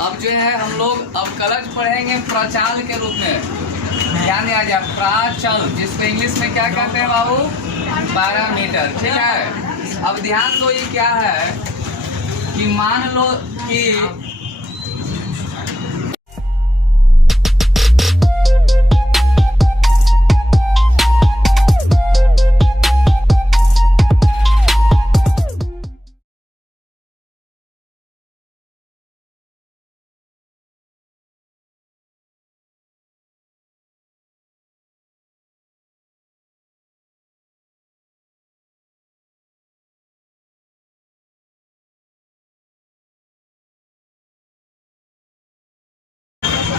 अब जो है हम लोग अब कलज पढ़ेंगे प्रचाल के रूप में। ध्यान दिया जाए, प्राचल जिसको इंग्लिश में क्या कहते हैं बाबू? पैरामीटर। ठीक है, अब ध्यान दो, ये क्या है कि मान लो कि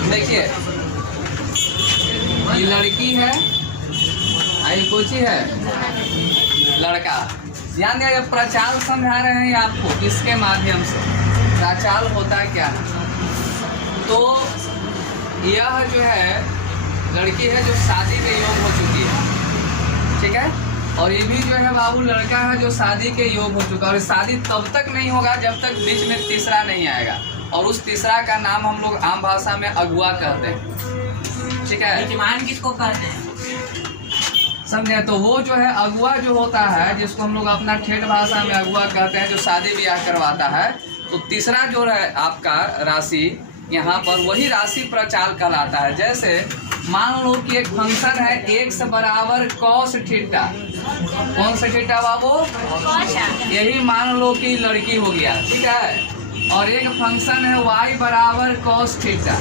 देखिए ये लड़की है, आई कोची है लड़का। ध्यान दिया, प्रचाल समझा रहे हैं आपको इसके माध्यम से। प्रचाल होता क्या है? तो यह जो है लड़की है जो शादी के योग हो चुकी है, ठीक है, और ये भी जो है बाबू लड़का है जो शादी के योग हो चुका है। और शादी तब तक नहीं होगा जब तक बीच में तीसरा नहीं आएगा, और उस तीसरा का नाम हम लोग आम भाषा में अगुआ कहते हैं। ठीक है, यजमान किसको कहते हैं? समझे? तो वो जो है अगुआ जो होता है, जिसको हम लोग अपना ठेठ भाषा में अगुआ कहते हैं, जो शादी ब्याह करवाता है। तो तीसरा जो है आपका राशि यहाँ पर, वही राशि प्रचाल कहलाता है। जैसे मान लो कि एक फंक्शन है x बराबर cos थीटा। कौन सा थीटा बाबू? यही मान लो कि लड़की हो गया, ठीक है, और एक फंक्शन है y बराबर cos थीटा,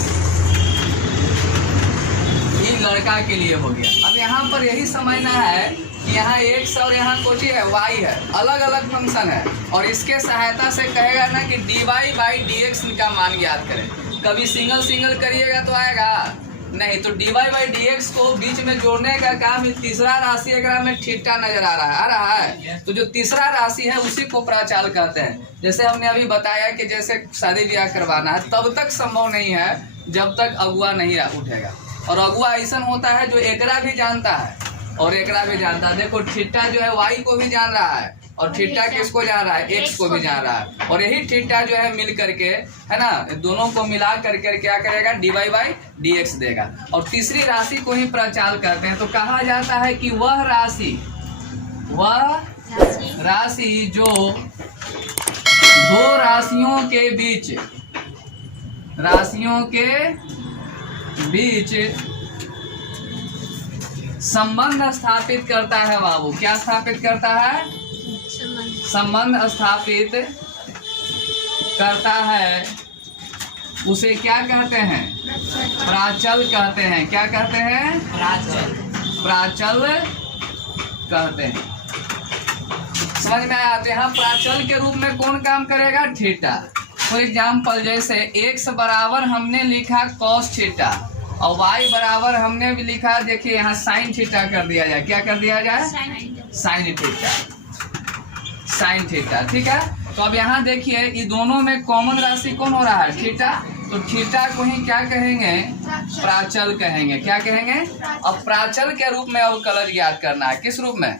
ये लड़का के लिए हो गया। अब यहाँ पर यही समझना है कि यहाँ x और यहाँ कोची है y है, अलग अलग फंक्शन है, और इसके सहायता से कहेगा ना कि dy बाई dx का मान ज्ञात करें। कभी सिंगल सिंगल करिएगा तो आएगा नहीं, तो dy बाई dx को बीच में जोड़ने का काम, तीसरा राशि अगर में थीटा नजर आ रहा है, तो जो तीसरा राशि है उसी को प्रचाल कहते हैं। जैसे हमने अभी बताया कि जैसे शादी ब्याह करवाना है तब तक संभव नहीं है जब तक अगुआ नहीं उठेगा, और अगुआ ऐसा होता है जो एकरा भी जानता है और एकरा भी जानता है। देखो थीटा जो है y को भी जान रहा है, और थीटा किसको जान रहा है? x को भी जान रहा है, और यही थीटा जो है मिल करके, है ना, दोनों को मिला करके क्या करेगा? dy बाई dx देगा। और तीसरी राशि को ही प्रचाल करते हैं। तो कहा जाता है कि वह राशि जो दो राशियों के बीच संबंध स्थापित करता है बाबू। क्या स्थापित करता है? संबंध स्थापित करता है, उसे क्या कहते हैं? प्राचल कहते हैं। क्या कहते हैं? प्राचल कहते हैं। समझ में आया? तो यहाँ प्राचल के रूप में कौन काम करेगा? थीटा। फॉर एग्जाम्पल जैसे x बराबर हमने लिखा cos थीटा, और y बराबर हमने भी लिखा, देखिए यहाँ साइन थीटा कर दिया जाए। क्या कर दिया जाए? Sine theta. ठीक है, तो अब यहाँ देखिए ये दोनों में कॉमन राशि कौन हो रहा है? थीटा। तो थीटा को ही क्या कहेंगे? प्राचल कहेंगे। क्या कहेंगे? अब प्राचल के रूप में अवकलज ज्ञात करना है। किस रूप में?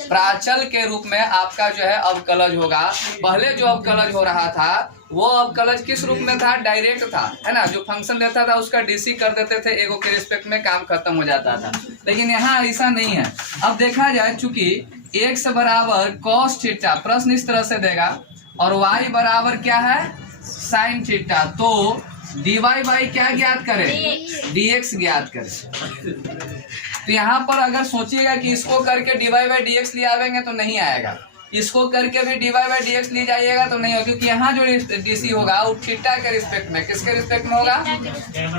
प्राचल के रूप में आपका जो है अवकलज होगा। पहले जो अवकलज हो रहा था वो अवकलज किस रूप में था? डायरेक्ट था, है ना, जो फंक्शन देता था उसका डीसी कर देते थे, एगो के रिस्पेक्ट में काम खत्म हो जाता था। लेकिन यहाँ ऐसा नहीं है। अब देखा जाए, चूंकि x बराबर cos थीटा, प्रश्न इस तरह से देगा, और y बराबर क्या है? साइन थीटा, तो dy बाई क्या ज्ञात करें? dx ज्ञात करें। तो यहाँ पर अगर सोचिएगा कि इसको करके dy बाई dx ले आवेंगे तो नहीं आएगा, इसको करके भी dy बाई dx ले जाइएगा तो नहीं होगा, क्योंकि यहाँ जो डीसी होगा वो थीटा के रिस्पेक्ट में, किसके रिस्पेक्ट में होगा?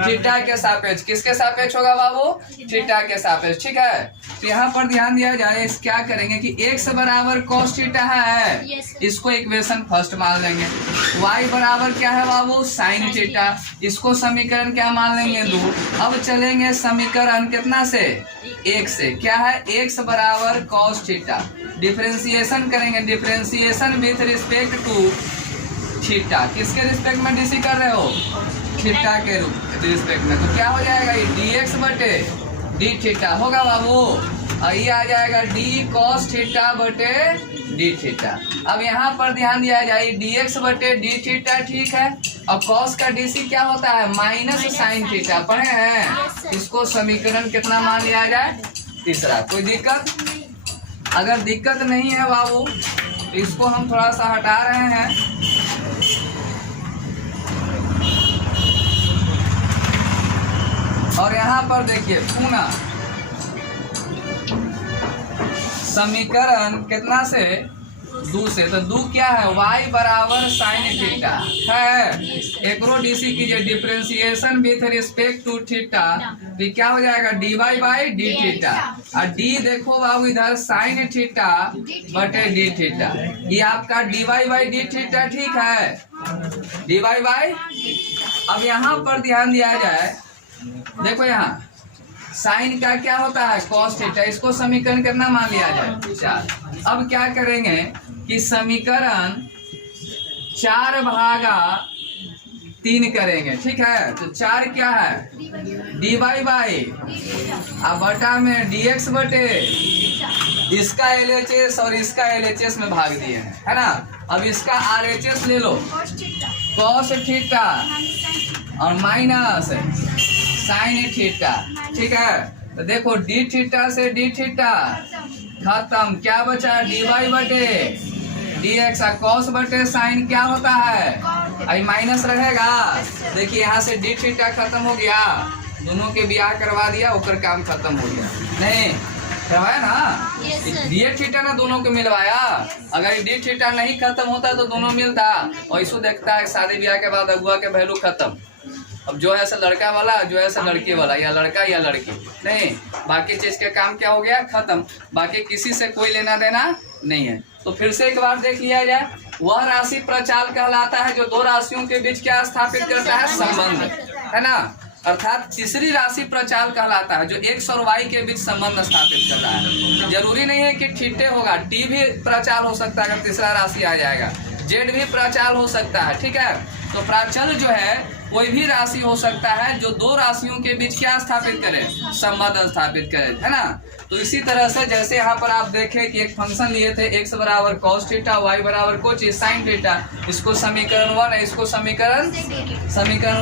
थीटा के सापेक्ष। किसके सापेक्ष होगा बाबू? थीटा के सापेक्ष। ठीक है, तो यहाँ पर ध्यान दिया जाए, क्या करेंगे कि x बराबर cos थीटा है, इसको इक्वेशन फर्स्ट मान लेंगे। y बराबर क्या है बाबू? साइन थीटा, इसको समीकरण क्या मान लेंगे? 2। अब चलेंगे समीकरण कितना से? 1 से। क्या है? x बराबर cos थीटा, डिफरेंशिएशन करेंगे, differentiation with respect to theta. किसके रिस्पेक्ट में डीसी कर रहे हो? थीटा के रिस्पेक्ट में। तो क्या हो जाएगा? ये dx बटे डी थीटा होगा बाबू, और ये आ जाएगा डी cos थीटा बटे डी थीटा। अब यहाँ पर ध्यान दिया जाए dx बटे डी थीटा, ठीक है। और कॉस का dc क्या होता है, माइनस साइन थीटा, पढ़े हैं। इसको समीकरण कितना मान लिया जाए, तीसरा। कोई दिक्कत? अगर दिक्कत नहीं है बाबू तो इसको हम थोड़ा सा हटा रहे हैं। और यहाँ पर देखिए पुनः समीकरण कितना से, दो से। तो दो क्या है, y बराबर साइन थीटा है। एकरो डीसी कीजिए, differentiation with respect to theta, तो क्या हो जाएगा dy बाई डी थीटा। और d देखो बाबू इधर साइन थीटा बटे डी थीटा, ये आपका dy बाई डी थीटा, ठीक है, dy बाई। अब यहाँ पर ध्यान दिया जाए, देखो यहाँ साइन का क्या होता है, कॉस थीटा, इसको समीकरण कितना मान लिया जाए, 4। अब क्या करेंगे कि समीकरण 4 भागा 3 करेंगे, ठीक है। तो 4 क्या है, dy बाई, अब बटा में dx बटे, इसका LHS और इसका LHS में भाग दिए हैं, है ना। अब इसका RHS ले लो, कॉस थीटा और माइनस साइन थीटा, ठीक है। तो देखो डी थीटा से डी थीटा खत्म, क्या बचा, dy बटे dx, कॉस बटे साइन क्या होता है, आई माइनस रहेगा। देखिए यहाँ से डी थीटा खत्म हो गया, दोनों के ब्याह करवा दिया, ऊपर काम खत्म हो गया। नहीं करवाया ना, डी थीटा ना दोनों को मिलवाया। अगर डी थीटा नहीं खत्म होता तो दोनों मिलता। और इसको देखता है शादी ब्याह के बाद अगुआ के वैल्यू खत्म। अब जो है लड़का वाला, जो है लड़की वाला, या लड़का या लड़की, नहीं, बाकी चीज का काम क्या हो गया, खत्म। बाकी किसी से कोई लेना देना नहीं है। तो फिर से एक बार देख लिया जाए, वह राशि प्रचाल कहलाता है जो दो राशियों के बीच क्या स्थापित करता है, संबंध, है ना। अर्थात तीसरी राशि प्रचाल कहलाता है जो x और y के बीच संबंध स्थापित करता है। जरूरी नहीं है कि थीटे होगा, t भी प्रचाल हो सकता है, अगर तीसरा राशि आ जाएगा, z भी प्रचाल हो सकता है, ठीक है। तो प्राचल जो है कोई भी राशि हो सकता है जो दो राशियों के बीच क्या स्थापित करे, संबंध स्थापित करे, है ना। तो इसी तरह से जैसे यहाँ पर आप देखें कि एक फंक्शन लिए थे, x बराबर कॉस थीटा, y बराबर कुछ साइन थीटा, इसको समीकरण 1 है, इसको समीकरण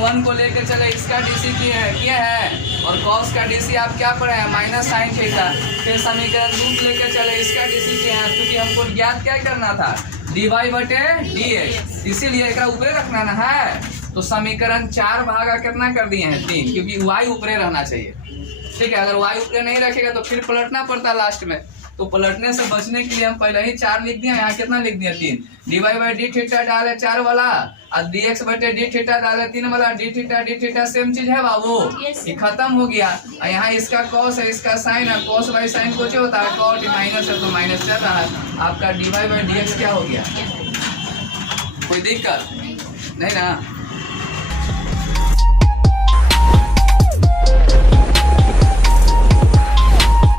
1 को लेकर चले, इसका डीसी किया है और कॉस का डीसी आप क्या पढ़े हैं, माइनस साइन थीटा। फिर समीकरण 2 लेकर चले, इसका डीसी किया है, क्योंकि हमको ज्ञात क्या करना था, dy बटे dx, इसीलिए एक ऊपरे रखना ना है। तो समीकरण 4 भागा कितना कर दिए हैं, 3, क्योंकि y ऊपरे रहना चाहिए, ठीक है। अगर y ऊपरे नहीं रखेगा तो फिर पलटना पड़ता लास्ट में। तो पलटने से बचने के लिए हम पहले ही 4 लिख दिए, यहाँ कितना लिख दिया, 3। dy बाई डी थीटा डाले 4 वाला, और dx बटे डी थीटा डाले 3 वाला। डी थीटा सेम चीज है बाबू, ये खत्म हो गया। और यहाँ इसका कॉस है, इसका साइन है, कॉस बाई साइन कुछ होता है, कॉट माइनस है तो माइनस चल रहा है। आपका dy बाई dx क्या हो गया, कोई दिक्कत नहीं ना।